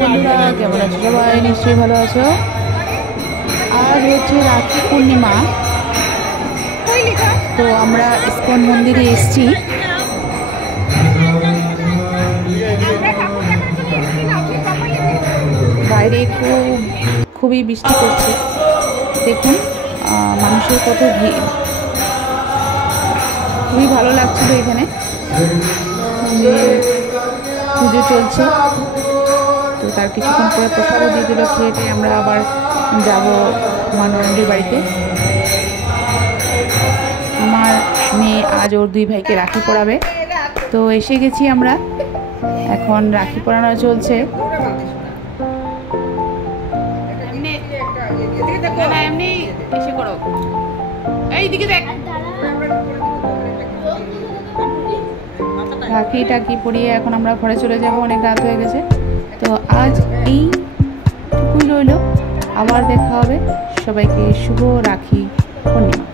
বন্ধুরা, কেমন আছো সবাই? নিশ্চয়ই ভালো আছো। আজ হচ্ছে রাখি পূর্ণিমা, তো আমরা ইস্কন মন্দিরে এসেছি। বাইরে খুবই বৃষ্টি পড়ছে, দেখুন মানুষের কত ভিড়। খুবই ভালো লাগছিল এখানে, পুজো চলছে। তো তার কিছুক্ষণ পরে প্রসাদও দিয়ে দিল, খেয়ে আমরা আবার যাব আমার ননদের বাড়িতে। আমার মেয়ে আজ ওর দুই ভাইকে রাখি পরাবে, তো এসে গেছি আমরা। এখন রাখি পরানো চলছে। এমনি এসে করো, এইদিকে দেখ। রাখি টাকি পরিয়ে এখন আমরা ঘরে চলে যাব, অনেক রাত হয়ে গেছে। তো আজ এইটুকুই রইল, আবার দেখা হবে। সবাইকে শুভ রাখি পূর্ণিমা।